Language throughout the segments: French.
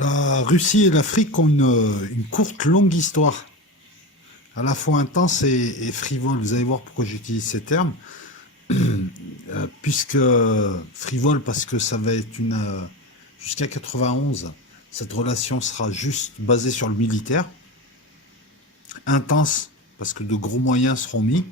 La Russie et l'Afrique ont une courte, longue histoire, à la fois intense et frivole. Vous allez voir pourquoi j'utilise ces termes. Puisque frivole, parce que ça va être jusqu'à 91, cette relation sera juste basée sur le militaire. Intense, parce que de gros moyens seront mis.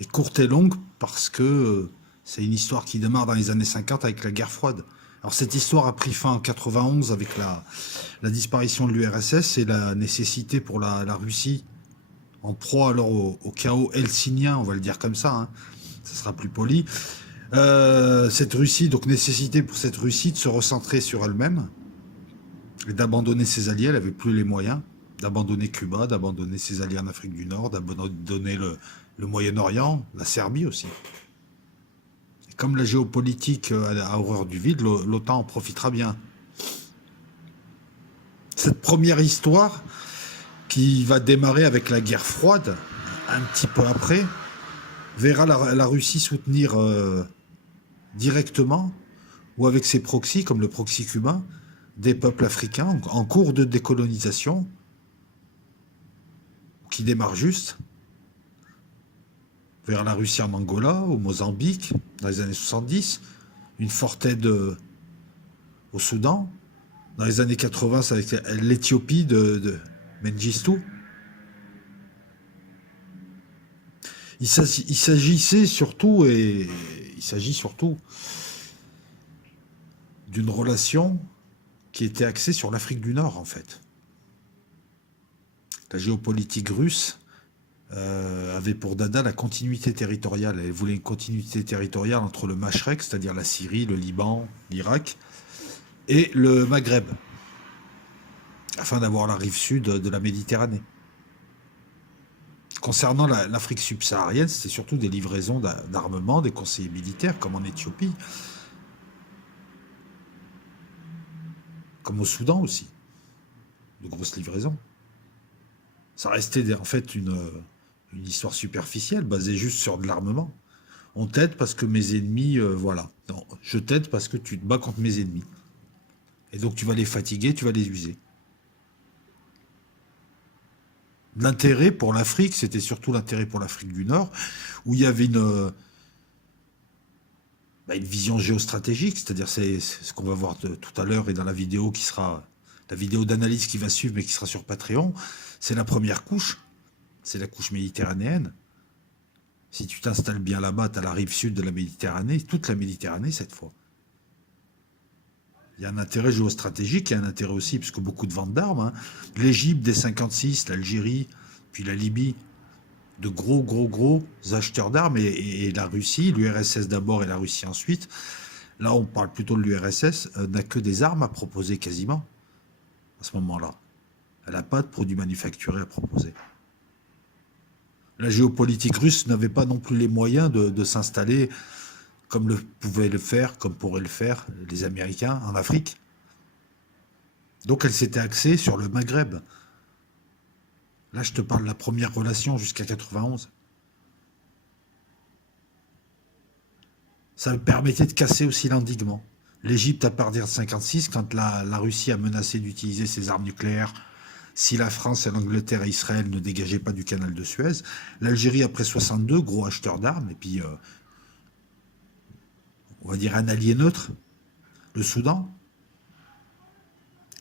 Et courte et longue, parce que c'est une histoire qui démarre dans les années 50 avec la guerre froide. Alors cette histoire a pris fin en 91 avec la disparition de l'URSS et la nécessité pour la Russie, en proie alors au chaos helsinien, on va le dire comme ça, hein, ça sera plus poli. Cette Russie, donc nécessité pour cette Russie de se recentrer sur elle-même et d'abandonner ses alliés, elle n'avait plus les moyens, d'abandonner Cuba, d'abandonner ses alliés en Afrique du Nord, d'abandonner le Moyen-Orient, la Serbie aussi. Et comme la géopolitique a horreur du vide, l'OTAN en profitera bien. Cette première histoire, qui va démarrer avec la guerre froide, un petit peu après, verra la Russie soutenir directement, ou avec ses proxys, comme le proxy cubain, des peuples africains en cours de décolonisation, qui démarrent juste, vers la Russie en Angola, au Mozambique, dans les années 70, une forte aide au Soudan. Dans les années 80, c'est avec l'Éthiopie de Mengistu. Il s'agissait surtout, et il s'agit surtout d'une relation qui était axée sur l'Afrique du Nord, en fait. La géopolitique russe avait pour dada la continuité territoriale. Elle voulait une continuité territoriale entre le Mashrek, c'est-à-dire la Syrie, le Liban, l'Irak, et le Maghreb, afin d'avoir la rive sud de la Méditerranée. Concernant l'Afrique subsaharienne, c'était surtout des livraisons d'armement, des conseillers militaires, comme en Éthiopie, comme au Soudan aussi, de grosses livraisons. Ça restait en fait une histoire superficielle, basée juste sur de l'armement. On t'aide parce que mes ennemis, voilà. Non, je t'aide parce que tu te bats contre mes ennemis. Et donc tu vas les fatiguer, tu vas les user. L'intérêt pour l'Afrique, c'était surtout l'intérêt pour l'Afrique du Nord, où il y avait une vision géostratégique, c'est-à-dire c'est ce qu'on va voir tout à l'heure et dans la vidéo qui sera la vidéo d'analyse qui va suivre, mais qui sera sur Patreon. C'est la première couche, c'est la couche méditerranéenne. Si tu t'installes bien là-bas, tu as la rive sud de la Méditerranée, toute la Méditerranée cette fois. Il y a un intérêt géostratégique, il y a un intérêt aussi, puisque beaucoup de ventes d'armes. Hein. L'Égypte dès 56, l'Algérie, puis la Libye, de gros acheteurs d'armes, et la Russie, l'URSS d'abord et la Russie ensuite. Là, on parle plutôt de l'URSS, n'a que des armes à proposer quasiment, à ce moment-là. Elle n'a pas de produits manufacturés à proposer. La géopolitique russe n'avait pas non plus les moyens de s'installer comme pouvaient le faire, comme pourraient le faire les Américains en Afrique. Donc elle s'était axée sur le Maghreb. Là, je te parle de la première relation jusqu'à 91. Ça permettait de casser aussi l'endiguement. L'Égypte, à partir de 56, quand la Russie a menacé d'utiliser ses armes nucléaires, si la France, l'Angleterre et Israël ne dégageaient pas du canal de Suez, l'Algérie après 62, gros acheteur d'armes, et puis on va dire un allié neutre, le Soudan.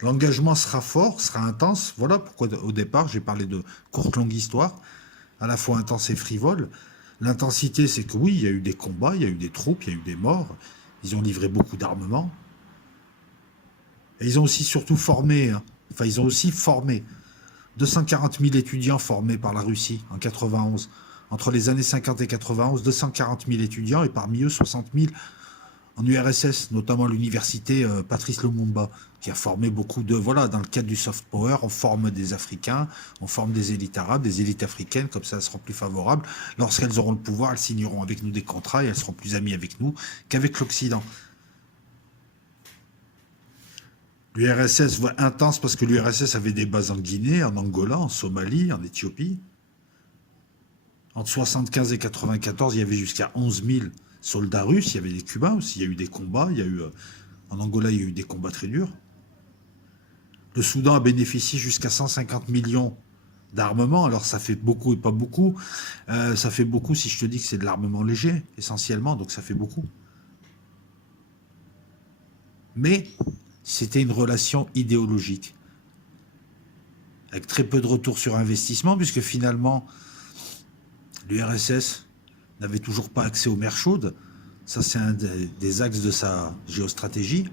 L'engagement sera fort, sera intense. Voilà pourquoi au départ j'ai parlé de courte longue histoire, à la fois intense et frivole. L'intensité, c'est que oui, il y a eu des combats, il y a eu des troupes, il y a eu des morts. Ils ont livré beaucoup d'armements. Et ils ont aussi surtout formé, hein. Enfin, ils ont aussi formé 240 000 étudiants formés par la Russie en 91. Entre les années 50 et 91, 240 000 étudiants, et parmi eux 60 000 en URSS, notamment l'université Patrice Lumumba, qui a formé beaucoup de... Voilà, dans le cadre du soft power, on forme des Africains, on forme des élites arabes, des élites africaines, comme ça elles seront plus favorables. Lorsqu'elles auront le pouvoir, elles signeront avec nous des contrats et elles seront plus amies avec nous qu'avec l'Occident. L'URSS voit intense parce que l'URSS avait des bases en Guinée, en Angola, en Somalie, en Éthiopie. Entre 75 et 94, il y avait jusqu'à 11 000 soldats russes, il y avait des Cubains aussi, il y a eu des combats, en Angola il y a eu des combats très durs. Le Soudan a bénéficié jusqu'à 150 millions d'armement. Alors ça fait beaucoup et pas beaucoup. Ça fait beaucoup si je te dis que c'est de l'armement léger, essentiellement, donc ça fait beaucoup. Mais c'était une relation idéologique, avec très peu de retour sur investissement, puisque finalement, l'URSS n'avait toujours pas accès aux mers chaudes. Ça, c'est un des axes de sa géostratégie.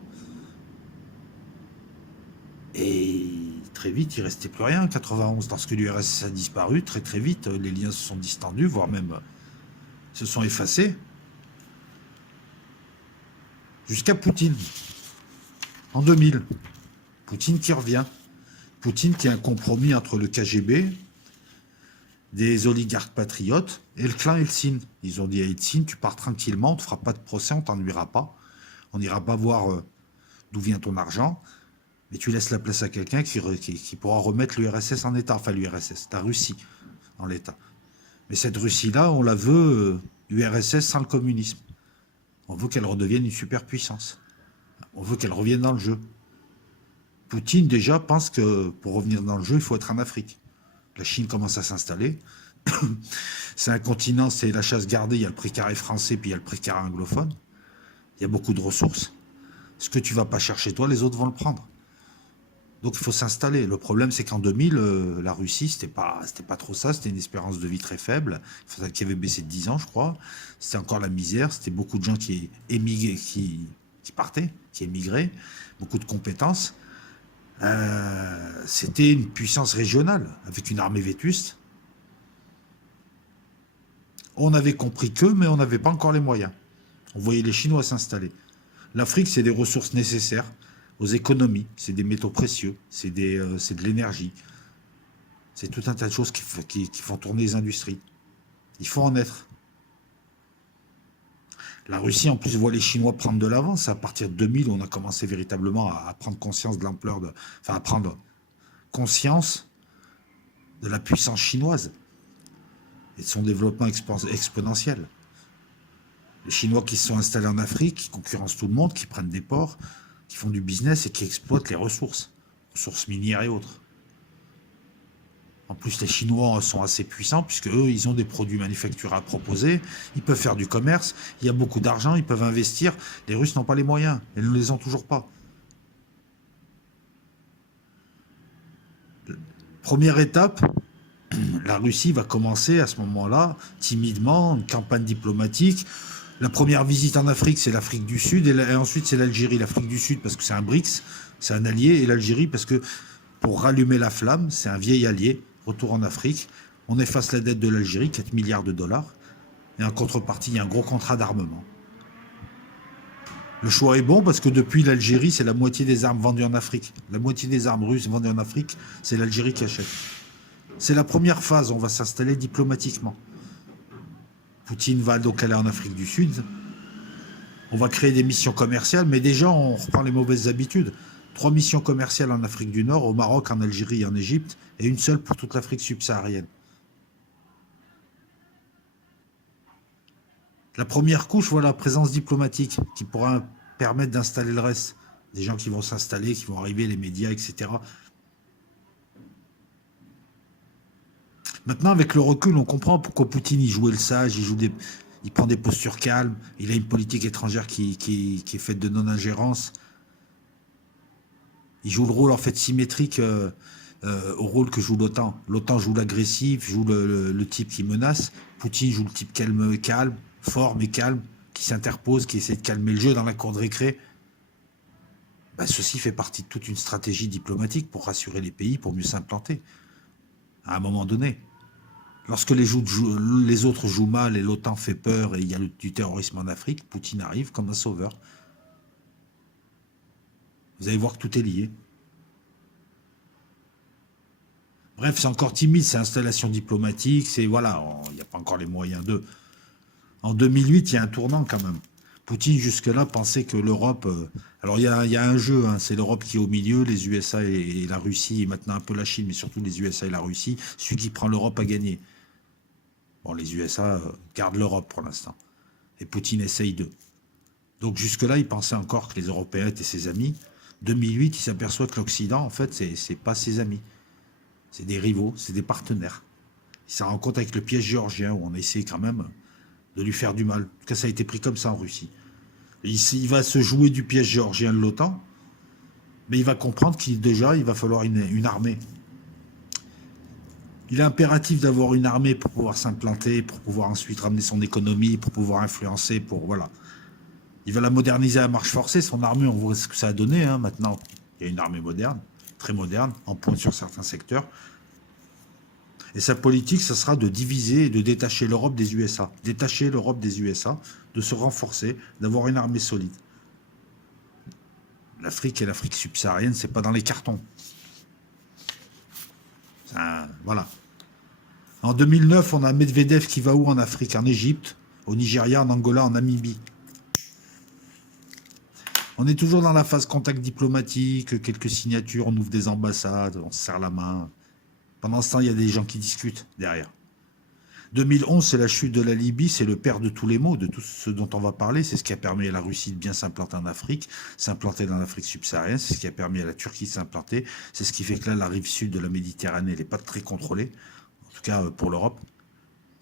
Et très vite, il ne restait plus rien. En 91, lorsque l'URSS a disparu, très très vite, les liens se sont distendus, voire même se sont effacés. Jusqu'à Poutine, en 2000. Poutine qui revient. Poutine qui est un compromis entre le KGB, des oligarques patriotes et le clan Eltsine. Ils ont dit à Eltsine, tu pars tranquillement, on ne te fera pas de procès, on ne t'ennuiera pas. On n'ira pas voir d'où vient ton argent, mais tu laisses la place à quelqu'un qui pourra remettre l'URSS en état. Enfin, l'URSS, la Russie en l'état. Mais cette Russie-là, on la veut URSS sans le communisme. On veut qu'elle redevienne une superpuissance. On veut qu'elle revienne dans le jeu. Poutine, déjà, pense que pour revenir dans le jeu, il faut être en Afrique. La Chine commence à s'installer. C'est un continent, c'est la chasse gardée. Il y a le précaré français, puis il y a le précaré anglophone. Il y a beaucoup de ressources. Ce que tu ne vas pas chercher toi, les autres vont le prendre. Donc il faut s'installer. Le problème, c'est qu'en 2000, la Russie, c'était pas trop ça. C'était une espérance de vie très faible, qui avait baissé de 10 ans, je crois. C'était encore la misère. C'était beaucoup de gens qui émigraient, qui partaient, qui émigraient. Beaucoup de compétences. C'était une puissance régionale, avec une armée vétuste. On avait compris que, mais on n'avait pas encore les moyens. On voyait les Chinois s'installer. L'Afrique, c'est des ressources nécessaires aux économies, c'est des métaux précieux, c'est de l'énergie. C'est tout un tas de choses qui font tourner les industries. Il faut en être. La Russie, en plus, voit les Chinois prendre de l'avance. C'est à partir de 2000 où on a commencé véritablement à prendre conscience de l'ampleur de... Enfin, à prendre conscience de la puissance chinoise et de son développement exponentiel. Les Chinois qui se sont installés en Afrique, qui concurrencent tout le monde, qui prennent des ports, qui font du business et qui exploitent les ressources minières et autres. En plus, les Chinois sont assez puissants puisque eux, ils ont des produits manufacturés à proposer, ils peuvent faire du commerce, il y a beaucoup d'argent, ils peuvent investir. Les Russes n'ont pas les moyens, et ne les ont toujours pas. Première étape, la Russie va commencer à ce moment-là, timidement, une campagne diplomatique. La première visite en Afrique, c'est l'Afrique du Sud, et ensuite c'est l'Algérie. L'Afrique du Sud parce que c'est un BRICS, c'est un allié, et l'Algérie parce que pour rallumer la flamme, c'est un vieil allié. Retour en Afrique, on efface la dette de l'Algérie, 4 milliards de dollars, et en contrepartie, il y a un gros contrat d'armement. Le choix est bon parce que depuis l'Algérie, c'est la moitié des armes vendues en Afrique. La moitié des armes russes vendues en Afrique, c'est l'Algérie qui achète. C'est la première phase, on va s'installer diplomatiquement. Poutine va donc aller en Afrique du Sud. On va créer des missions commerciales, mais déjà, on reprend les mauvaises habitudes. 3 missions commerciales en Afrique du Nord, au Maroc, en Algérie et en Égypte, et une seule pour toute l'Afrique subsaharienne. La première couche, voilà, présence diplomatique, qui pourra permettre d'installer le reste. Des gens qui vont s'installer, qui vont arriver, les médias, etc. Maintenant, avec le recul, on comprend pourquoi Poutine, il jouait le sage, il prend des postures calmes, il a une politique étrangère qui est faite de non-ingérence. Il joue le rôle, en fait, symétrique au rôle que joue l'OTAN. L'OTAN joue l'agressif, joue le type qui menace. Poutine joue le type calme, fort mais calme, qui s'interpose, qui essaie de calmer le jeu dans la cour de récré. Ben, ceci fait partie de toute une stratégie diplomatique pour rassurer les pays, pour mieux s'implanter. À un moment donné. Lorsque les autres jouent mal et l'OTAN fait peur et il y a du terrorisme en Afrique, Poutine arrive comme un sauveur. Vous allez voir que tout est lié. Bref, c'est encore timide, c'est installation diplomatique, c'est voilà, il n'y a pas encore les moyens d'eux. En 2008, il y a un tournant quand même. Poutine, jusque-là, pensait que l'Europe... alors, il y a un jeu, hein, c'est l'Europe qui est au milieu, les USA et la Russie, et maintenant un peu la Chine, mais surtout les USA et la Russie. Celui qui prend l'Europe a gagné. Bon, les USA gardent l'Europe pour l'instant. Et Poutine essaye d'eux. Donc, jusque-là, il pensait encore que les Européens étaient ses amis. 2008, il s'aperçoit que l'Occident, en fait, c'est pas ses amis. C'est des rivaux, c'est des partenaires. Il s'en rend compte avec le piège géorgien, où on a essayé quand même de lui faire du mal. En tout cas, ça a été pris comme ça en Russie. Et il va se jouer du piège géorgien de l'OTAN, mais il va comprendre qu'il déjà, il va falloir une armée. Il est impératif d'avoir une armée pour pouvoir s'implanter, pour pouvoir ensuite ramener son économie, pour pouvoir influencer, pour voilà. Il va la moderniser à marche forcée, son armée, on voit ce que ça a donné maintenant. Il y a une armée moderne, très moderne, en pointe sur certains secteurs. Et sa politique, ça sera de diviser et de détacher l'Europe des USA. Détacher l'Europe des USA, de se renforcer, d'avoir une armée solide. L'Afrique et l'Afrique subsaharienne, c'est pas dans les cartons. Voilà. En 2009, on a Medvedev qui va où en Afrique? En Égypte, au Nigeria, en Angola, en Namibie. On est toujours dans la phase contact diplomatique, quelques signatures, on ouvre des ambassades, on se serre la main. Pendant ce temps, il y a des gens qui discutent derrière. 2011, c'est la chute de la Libye, c'est le père de tous les maux, de tout ce dont on va parler. C'est ce qui a permis à la Russie de bien s'implanter en Afrique, s'implanter dans l'Afrique subsaharienne, c'est ce qui a permis à la Turquie de s'implanter. C'est ce qui fait que là, la rive sud de la Méditerranée, elle n'est pas très contrôlée, en tout cas pour l'Europe,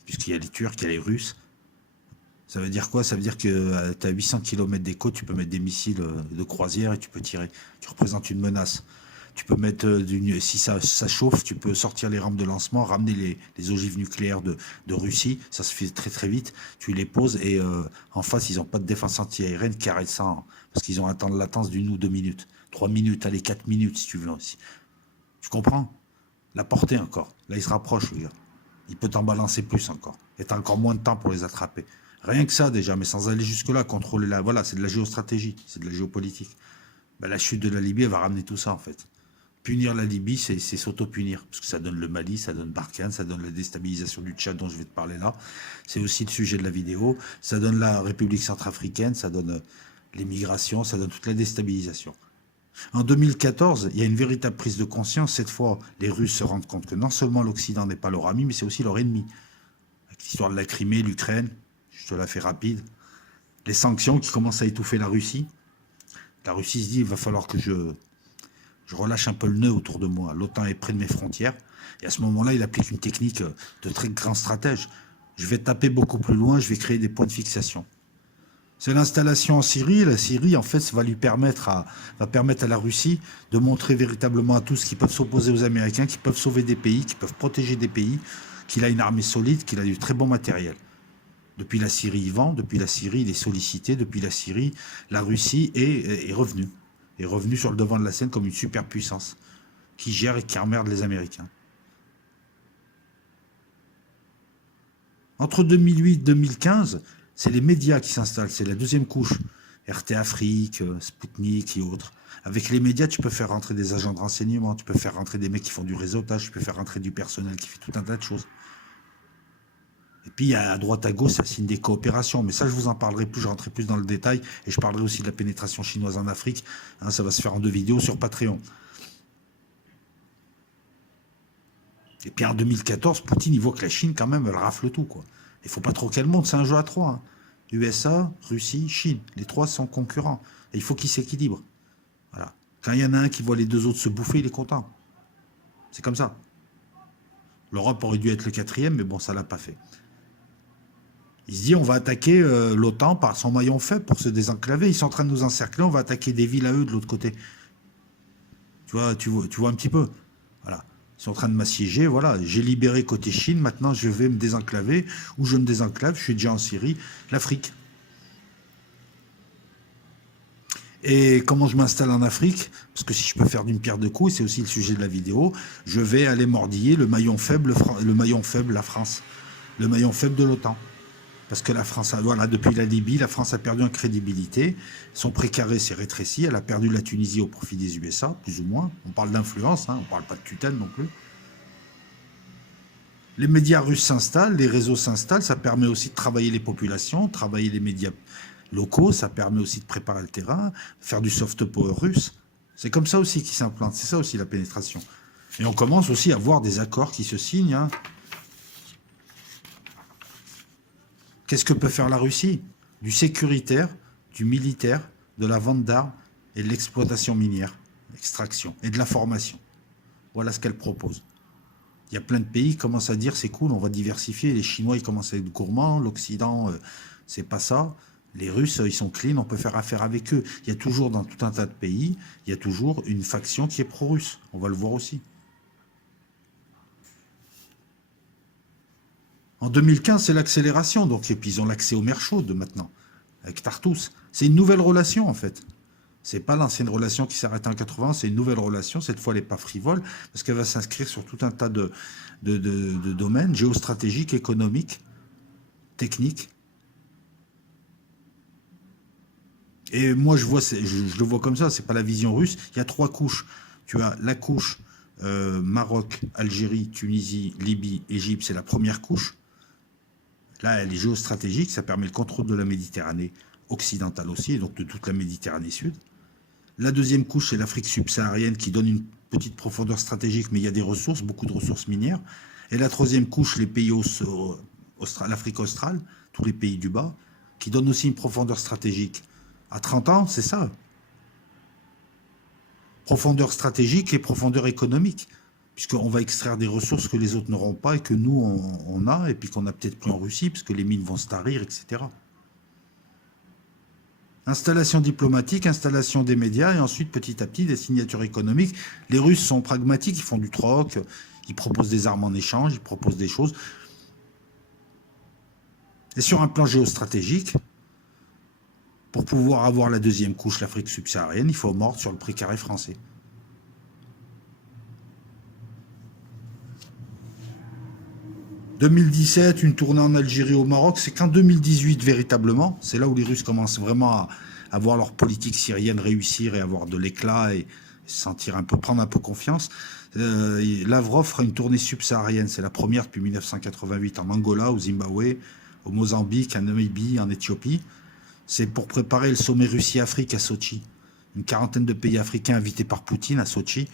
puisqu'il y a les Turcs, il y a les Russes. Ça veut dire quoi? Ça veut dire que tu as 800 km des côtes, tu peux mettre des missiles de croisière et tu peux tirer. Tu représentes une menace. Tu peux mettre, si ça chauffe, tu peux sortir les rampes de lancement, ramener les ogives nucléaires de Russie. Ça se fait très très vite. Tu les poses et en face, ils n'ont pas de défense anti-aérienne qui arrête ça. Parce qu'ils ont un temps de latence d'1 ou 2 minutes. 3 minutes, allez, 4 minutes si tu veux aussi. Tu comprends? La portée encore. Là, il se rapproche, le gars. Il peut t'en balancer plus encore. Et tu as encore moins de temps pour les attraper. Rien que ça déjà, mais sans aller jusque-là, contrôler la... Voilà, c'est de la géostratégie, c'est de la géopolitique. Ben, la chute de la Libye, elle va ramener tout ça, en fait. Punir la Libye, c'est s'auto-punir, parce que ça donne le Mali, ça donne Barkhane, ça donne la déstabilisation du Tchad dont je vais te parler là. C'est aussi le sujet de la vidéo. Ça donne la République centrafricaine, ça donne les migrations, ça donne toute la déstabilisation. En 2014, il y a une véritable prise de conscience. Cette fois, les Russes se rendent compte que non seulement l'Occident n'est pas leur ami, mais c'est aussi leur ennemi. Avec l'histoire de la Crimée, l'Ukraine, je te la fais rapide. Les sanctions qui commencent à étouffer la Russie. La Russie se dit, il va falloir que je relâche un peu le nœud autour de moi. L'OTAN est près de mes frontières. Et à ce moment-là, il applique une technique de très grand stratège. Je vais taper beaucoup plus loin, je vais créer des points de fixation. C'est l'installation en Syrie. La Syrie, en fait, ça va permettre à la Russie de montrer véritablement à tous qu'ils peuvent s'opposer aux Américains, qu'ils peuvent sauver des pays, qu'ils peuvent protéger des pays, qu'il a une armée solide, qu'il a du très bon matériel. Depuis la Syrie, il vend. Depuis la Syrie, il est sollicité. Depuis la Syrie, la Russie est revenue. Est revenue sur le devant de la scène comme une superpuissance qui gère et qui emmerde les Américains. Entre 2008 et 2015, c'est les médias qui s'installent. C'est la deuxième couche. RT Afrique, Sputnik et autres. Avec les médias, tu peux faire rentrer des agents de renseignement, tu peux faire rentrer des mecs qui font du réseautage, tu peux faire rentrer du personnel qui fait tout un tas de choses. Et puis, à droite, à gauche, ça signe des coopérations. Mais ça, je vous en parlerai plus, je rentrerai plus dans le détail. Et je parlerai aussi de la pénétration chinoise en Afrique. Ça va se faire en 2 vidéos sur Patreon. Et puis, en 2014, Poutine, il voit que la Chine, quand même, elle rafle tout, quoi. Il ne faut pas trop qu'elle monte, c'est un jeu à 3. USA, Russie, Chine. Les 3 sont concurrents. Et il faut qu'ils s'équilibrent. Voilà. Quand il y en a un qui voit les 2 autres se bouffer, il est content. C'est comme ça. L'Europe aurait dû être le 4e, mais bon, ça ne l'a pas fait. Il se dit, on va attaquer l'OTAN par son maillon faible pour se désenclaver. Ils sont en train de nous encercler, on va attaquer des villes à eux de l'autre côté. Tu vois un petit peu. Voilà. Ils sont en train de m'assiéger. Voilà. J'ai libéré côté Chine. Maintenant, je vais me désenclaver. Où je me désenclave, je suis déjà en Syrie, l'Afrique. Et comment je m'installe en Afrique? Parce que si je peux faire d'une pierre deux coups, c'est aussi le sujet de la vidéo, je vais aller mordiller le maillon faible, la France. Le maillon faible de l'OTAN. Parce que la France, voilà, depuis la Libye, la France a perdu en crédibilité. Son précaré s'est rétréci. Elle a perdu la Tunisie au profit des USA, plus ou moins. On parle d'influence, on ne parle pas de tutelle non plus. Les médias russes s'installent, les réseaux s'installent. Ça permet aussi de travailler les populations, travailler les médias locaux. Ça permet aussi de préparer le terrain, faire du soft power russe. C'est comme ça aussi qu'ils s'implantent. C'est ça aussi la pénétration. Et on commence aussi à voir des accords qui se signent. Qu'est-ce que peut faire la Russie? Du sécuritaire, du militaire, de la vente d'armes et de l'exploitation minière, extraction, et de la formation. Voilà ce qu'elle propose. Il y a plein de pays qui commencent à dire c'est cool, on va diversifier. Les Chinois, ils commencent à être gourmands. L'Occident, c'est pas ça. Les Russes, ils sont clean, on peut faire affaire avec eux. Il y a toujours, dans tout un tas de pays, il y a toujours une faction qui est pro-russe. On va le voir aussi. En 2015, c'est l'accélération. Donc, et puis, ils ont l'accès aux mers chaudes maintenant, avec Tartous. C'est une nouvelle relation, en fait. C'est pas l'ancienne relation qui s'arrête en 80, c'est une nouvelle relation. Cette fois, elle n'est pas frivole, parce qu'elle va s'inscrire sur tout un tas de domaines géostratégiques, économiques, techniques. Et moi, je le vois comme ça, c'est pas la vision russe. Il y a 3 couches. Tu as la couche Maroc, Algérie, Tunisie, Libye, Égypte, c'est la première couche. Là, elle est géostratégique, ça permet le contrôle de la Méditerranée occidentale aussi, et donc de toute la Méditerranée sud. La deuxième couche, c'est l'Afrique subsaharienne qui donne une petite profondeur stratégique, mais il y a des ressources, beaucoup de ressources minières. Et la troisième couche, les pays l'Afrique australe, tous les pays du bas, qui donnent aussi une profondeur stratégique. À 30 ans, c'est ça. Profondeur stratégique et profondeur économique, puisqu'on va extraire des ressources que les autres n'auront pas et que nous, on a, et puis qu'on a peut-être plus en Russie, parce que les mines vont se tarir, etc. Installation diplomatique, installation des médias, et ensuite, petit à petit, des signatures économiques. Les Russes sont pragmatiques, ils font du troc, ils proposent des armes en échange, ils proposent des choses. Et sur un plan géostratégique, pour pouvoir avoir la deuxième couche, l'Afrique subsaharienne, il faut mordre sur le précaré français. « 2017, une tournée en Algérie, au Maroc, c'est qu'en 2018, véritablement, c'est là où les Russes commencent vraiment à voir leur politique syrienne réussir et avoir de l'éclat et se sentir un peu, prendre un peu confiance. Lavrov fera une tournée subsaharienne, c'est la première depuis 1988 en Angola, au Zimbabwe, au Mozambique, en Namibie, en Éthiopie. C'est pour préparer le sommet Russie-Afrique à Sochi. Une quarantaine de pays africains invités par Poutine à Sochi,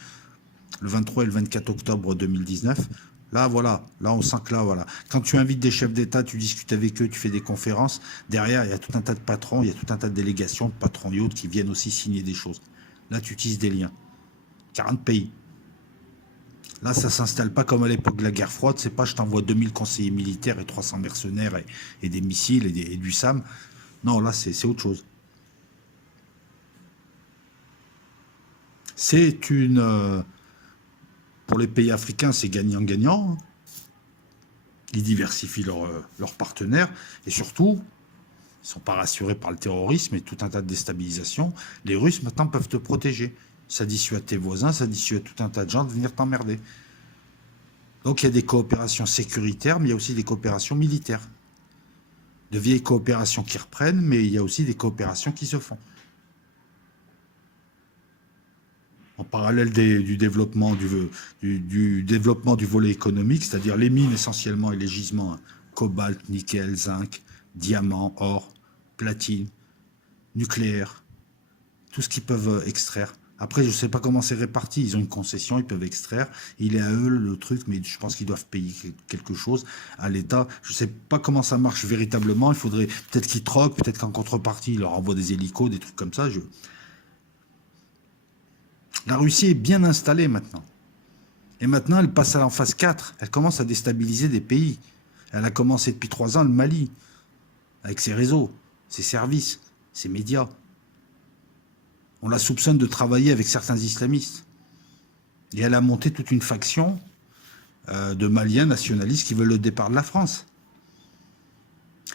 le 23 et le 24 octobre 2019. Là, voilà, là, on sent que là, voilà. Quand tu invites des chefs d'État, tu discutes avec eux, tu fais des conférences. Derrière, il y a tout un tas de patrons, il y a tout un tas de délégations, de patrons et autres qui viennent aussi signer des choses. Là, tu utilises des liens. 40 pays. Là, ça ne s'installe pas comme à l'époque de la guerre froide. C'est pas je t'envoie 2000 conseillers militaires et 300 mercenaires et des missiles et du SAM. Non, là, c'est autre chose. C'est une... pour les pays africains, c'est gagnant-gagnant. Ils diversifient leurs partenaires. Et surtout, ils ne sont pas rassurés par le terrorisme et tout un tas de déstabilisation. Les Russes, maintenant, peuvent te protéger. Ça dissuade tes voisins, ça dissuade tout un tas de gens de venir t'emmerder. Donc, il y a des coopérations sécuritaires, mais il y a aussi des coopérations militaires. De vieilles coopérations qui reprennent, mais il y a aussi des coopérations qui se font. En parallèle du développement du développement du volet économique, c'est-à-dire les mines essentiellement et les gisements, hein, cobalt, nickel, zinc, diamant, or, platine, nucléaire, tout ce qu'ils peuvent extraire. Après, je ne sais pas comment c'est réparti, ils ont une concession, ils peuvent extraire, il est à eux le truc, mais je pense qu'ils doivent payer quelque chose à l'État. Je ne sais pas comment ça marche véritablement, il faudrait peut-être qu'ils troquent, peut-être qu'en contrepartie, ils leur envoient des hélicos, des trucs comme ça. La Russie est bien installée maintenant. Et maintenant, elle passe en phase 4. Elle commence à déstabiliser des pays. Elle a commencé depuis 3 ans le Mali, avec ses réseaux, ses services, ses médias. On la soupçonne de travailler avec certains islamistes. Et elle a monté toute une faction de Maliens nationalistes qui veulent le départ de la France.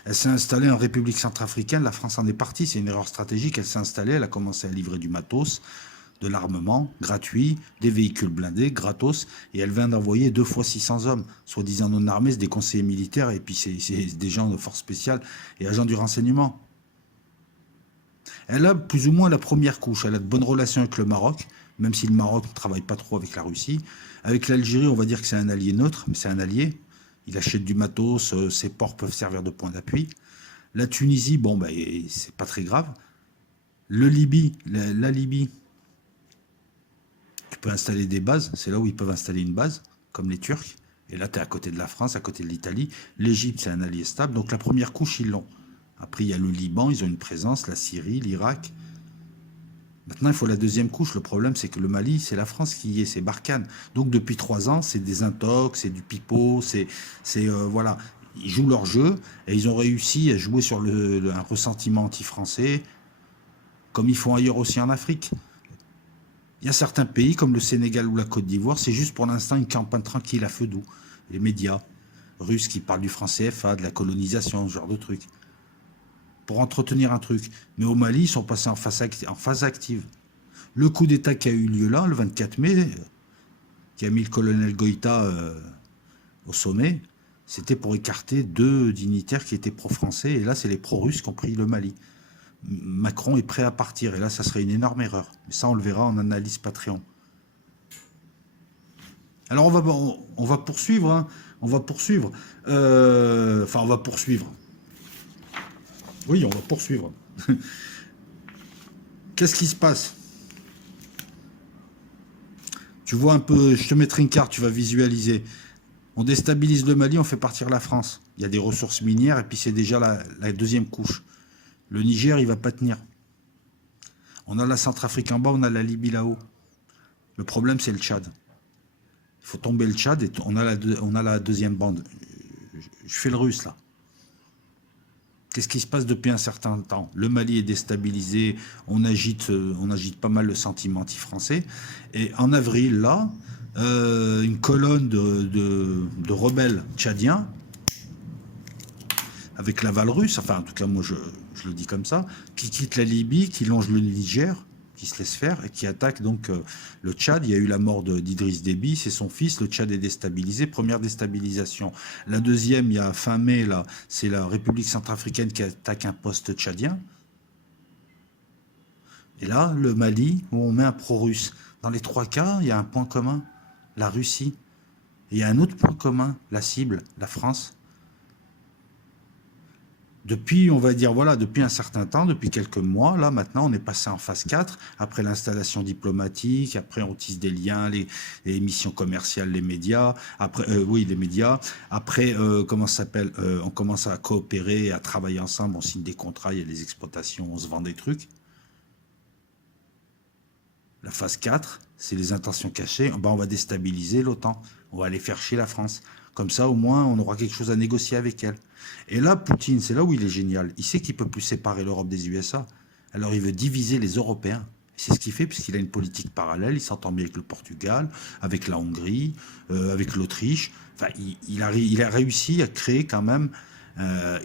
Elle s'est installée en République centrafricaine, la France en est partie, c'est une erreur stratégique. Elle s'est installée, elle a commencé à livrer du matos, de l'armement gratuit, des véhicules blindés, gratos, et elle vient d'envoyer 2 fois 600 hommes, soi-disant non armés, c'est des conseillers militaires, et puis c'est des gens de force spéciale et agents du renseignement. Elle a plus ou moins la première couche, elle a de bonnes relations avec le Maroc, même si le Maroc ne travaille pas trop avec la Russie. Avec l'Algérie, on va dire que c'est un allié neutre, mais c'est un allié. Il achète du matos, ses ports peuvent servir de point d'appui. La Tunisie, bon, ben, c'est pas très grave. La Libye, tu peux installer des bases, c'est là où ils peuvent installer une base, comme les Turcs. Et là, tu es à côté de la France, à côté de l'Italie. L'Égypte, c'est un allié stable. Donc la première couche, ils l'ont. Après, il y a le Liban, ils ont une présence, la Syrie, l'Irak. Maintenant, il faut la deuxième couche. Le problème, c'est que le Mali, c'est la France qui y est, c'est Barkhane. Donc, depuis 3 ans, c'est des intox, c'est du pipeau, voilà. Ils jouent leur jeu et ils ont réussi à jouer sur un ressentiment anti-français, comme ils font ailleurs aussi en Afrique. Il y a certains pays, comme le Sénégal ou la Côte d'Ivoire, c'est juste pour l'instant une campagne tranquille à feu doux. Les médias russes qui parlent du franc CFA, de la colonisation, ce genre de trucs, pour entretenir un truc. Mais au Mali, ils sont passés en phase active. Le coup d'État qui a eu lieu là, le 24 mai, qui a mis le colonel Goïta au sommet, c'était pour écarter 2 dignitaires qui étaient pro-français. Et là, c'est les pro-russes qui ont pris le Mali. Macron est prêt à partir. Et là, ça serait une énorme erreur. Mais ça, on le verra en analyse Patreon. Alors, on va poursuivre. Hein. On va poursuivre. Enfin, on va poursuivre. Oui, on va poursuivre. Qu'est-ce qui se passe? Tu vois un peu, je te mettrai une carte, tu vas visualiser. On déstabilise le Mali, on fait partir la France. Il y a des ressources minières et puis c'est déjà la deuxième couche. Le Niger, il ne va pas tenir. On a la Centrafrique en bas, on a la Libye là-haut. Le problème, c'est le Tchad. Il faut tomber le Tchad et on a la deuxième bande. Je fais le russe là. Qu'est-ce qui se passe depuis un certain temps? Le Mali est déstabilisé, on agite pas mal le sentiment anti-français. Et en avril, là, une colonne de rebelles tchadiens, avec l'aval russe, enfin en tout cas moi je le dis comme ça, qui quitte la Libye, qui longe le Niger, qui se laisse faire et qui attaque donc le Tchad. Il y a eu la mort d'Idriss Déby, c'est son fils, le Tchad est déstabilisé, première déstabilisation. La deuxième, il y a fin mai, là, c'est la République centrafricaine qui attaque un poste tchadien. Et là, le Mali, où on met un pro-russe. Dans les 3 cas, il y a un point commun, la Russie. Et il y a un autre point commun, la cible, la France. Depuis, on va dire, voilà, depuis un certain temps, depuis quelques mois, là, maintenant, on est passé en phase 4, après l'installation diplomatique, après on tisse des liens, les missions commerciales, les médias, après, oui, les médias, après, comment ça s'appelle, on commence à coopérer, à travailler ensemble, on signe des contrats, il y a des exploitations, on se vend des trucs. La phase 4, c'est les intentions cachées, ben, on va déstabiliser l'OTAN, on va aller faire chier la France. Comme ça, au moins, on aura quelque chose à négocier avec elle. Et là, Poutine, c'est là où il est génial. Il sait qu'il ne peut plus séparer l'Europe des USA. Alors, il veut diviser les Européens. C'est ce qu'il fait, puisqu'il a une politique parallèle. Il s'entend bien avec le Portugal, avec la Hongrie, avec l'Autriche. Enfin, il a réussi à créer quand même...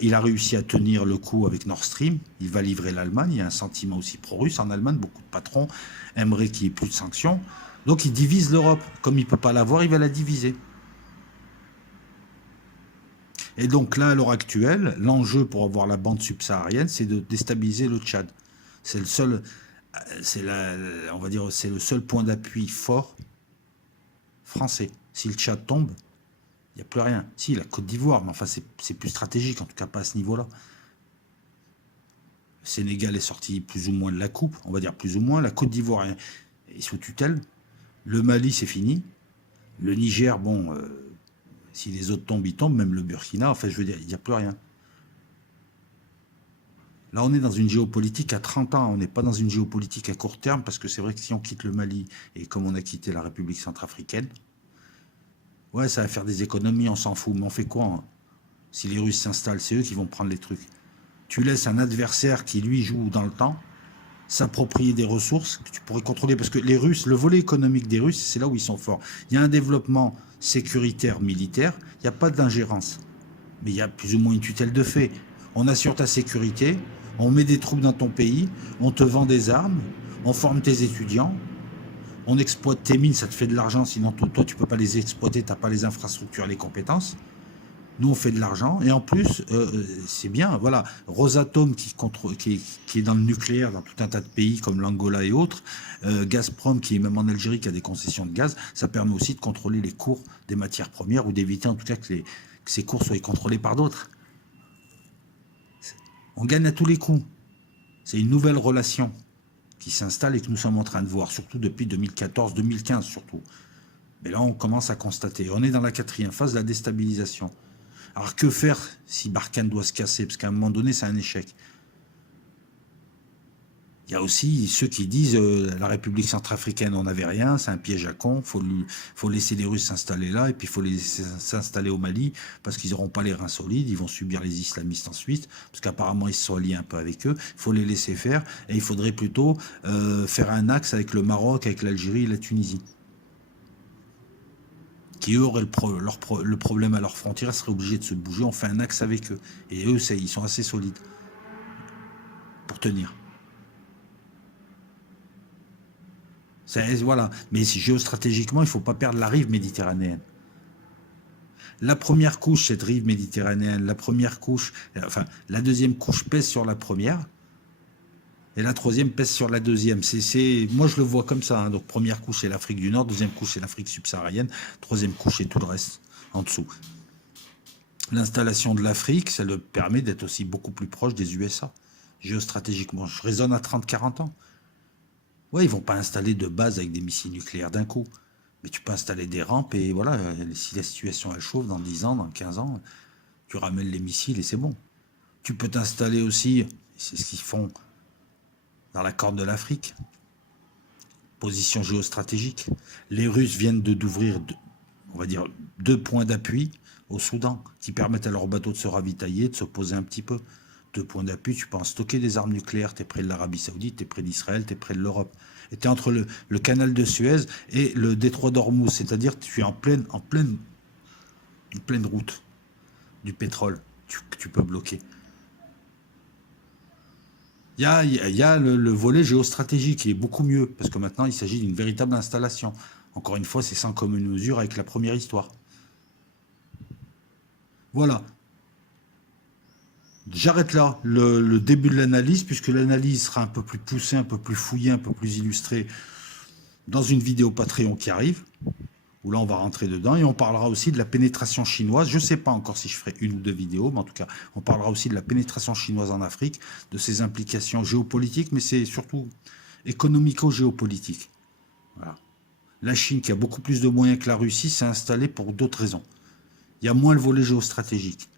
il a réussi à tenir le coup avec Nord Stream. Il va livrer l'Allemagne. Il y a un sentiment aussi pro-russe en Allemagne. Beaucoup de patrons aimeraient qu'il n'y ait plus de sanctions. Donc, il divise l'Europe. Comme il ne peut pas l'avoir, il va la diviser. Et donc là, à l'heure actuelle, l'enjeu pour avoir la bande subsaharienne, c'est de déstabiliser le Tchad. C'est le seul, on va dire, c'est le seul point d'appui fort français. Si le Tchad tombe, il n'y a plus rien. Si, la Côte d'Ivoire, mais enfin, c'est plus stratégique, en tout cas pas à ce niveau-là. Le Sénégal est sorti plus ou moins de la coupe, on va dire plus ou moins. La Côte d'Ivoire est sous tutelle. Le Mali, c'est fini. Le Niger, bon... si les autres tombent, ils tombent, même le Burkina, enfin je veux dire, il n'y a plus rien. Là, on est dans une géopolitique à 30 ans, on n'est pas dans une géopolitique à court terme, parce que c'est vrai que si on quitte le Mali, et comme on a quitté la République centrafricaine, ouais, ça va faire des économies, on s'en fout, mais on fait quoi hein? Si les Russes s'installent, c'est eux qui vont prendre les trucs. Tu laisses un adversaire qui, lui, joue dans le temps, s'approprier des ressources que tu pourrais contrôler, parce que les Russes, le volet économique des Russes, c'est là où ils sont forts. Il y a un développement sécuritaire, militaire, il n'y a pas d'ingérence. Mais il y a plus ou moins une tutelle de fait. On assure ta sécurité, on met des troupes dans ton pays, on te vend des armes, on forme tes étudiants, on exploite tes mines, ça te fait de l'argent, sinon toi tu ne peux pas les exploiter, tu n'as pas les infrastructures, les compétences. Nous, on fait de l'argent. Et en plus, c'est bien, voilà, Rosatom qui est dans le nucléaire, dans tout un tas de pays comme l'Angola et autres, Gazprom qui est même en Algérie, qui a des concessions de gaz, ça permet aussi de contrôler les cours des matières premières ou d'éviter en tout cas que ces cours soient contrôlés par d'autres. On gagne à tous les coups. C'est une nouvelle relation qui s'installe et que nous sommes en train de voir, surtout depuis 2014-2015 surtout. Mais là, on commence à constater. On est dans la 4e phase, la déstabilisation. Alors que faire si Barkhane doit se casser? Parce qu'à un moment donné, c'est un échec. Il Il y a aussi ceux qui disent la République centrafricaine, on n'avait rien, c'est un piège à con, faut laisser les Russes s'installer là, et puis il faut les laisser s'installer au Mali, parce qu'ils n'auront pas les reins solides, ils vont subir les islamistes ensuite, parce qu'apparemment ils se sont alliés un peu avec eux, il faut les laisser faire, et il faudrait plutôt faire un axe avec le Maroc, avec l'Algérie et la Tunisie, qui eux auraient le problème à leurs frontières, ils seraient obligés de se bouger, on fait un axe avec eux, et eux ils sont assez solides pour tenir. Voilà. Mais géostratégiquement, il ne faut pas perdre la rive méditerranéenne. La première couche, cette rive méditerranéenne, la première couche, enfin, la deuxième couche pèse sur la première, et la troisième pèse sur la deuxième. Moi, je le vois comme ça. Hein. Donc, première couche, c'est l'Afrique du Nord, deuxième couche, c'est l'Afrique subsaharienne, troisième couche, c'est tout le reste en dessous. L'installation de l'Afrique, ça le permet d'être aussi beaucoup plus proche des USA, géostratégiquement. Je raisonne à 30-40 ans. Ouais, ils vont pas installer de base avec des missiles nucléaires d'un coup. Mais tu peux installer des rampes et voilà, si la situation elle chauffe dans 10 ans, dans 15 ans, tu ramènes les missiles et c'est bon. Tu peux t'installer aussi, c'est ce qu'ils font dans la Corne de l'Afrique, position géostratégique. Les Russes viennent d'ouvrir, on va dire, 2 points d'appui au Soudan qui permettent à leurs bateaux de se ravitailler, de se poser un petit peu. 2 points d'appui, tu peux en stocker des armes nucléaires, tu es près de l'Arabie Saoudite, tu es près d'Israël, tu es près de l'Europe. Et tu es entre le canal de Suez et le détroit d'Ormuz, c'est-à-dire que tu es en pleine route du pétrole, tu peux bloquer. Il y a le volet géostratégique qui est beaucoup mieux, parce que maintenant il s'agit d'une véritable installation. Encore une fois, c'est sans commune mesure avec la première histoire. Voilà. J'arrête là le début de l'analyse, puisque l'analyse sera un peu plus poussée, un peu plus fouillée, un peu plus illustrée dans une vidéo Patreon qui arrive, où là on va rentrer dedans, et on parlera aussi de la pénétration chinoise. Je ne sais pas encore si je ferai 1 ou 2 vidéos, mais en tout cas, on parlera aussi de la pénétration chinoise en Afrique, de ses implications géopolitiques, mais c'est surtout économico-géopolitique. Voilà. La Chine, qui a beaucoup plus de moyens que la Russie, s'est installée pour d'autres raisons. Il y a moins le volet géostratégique.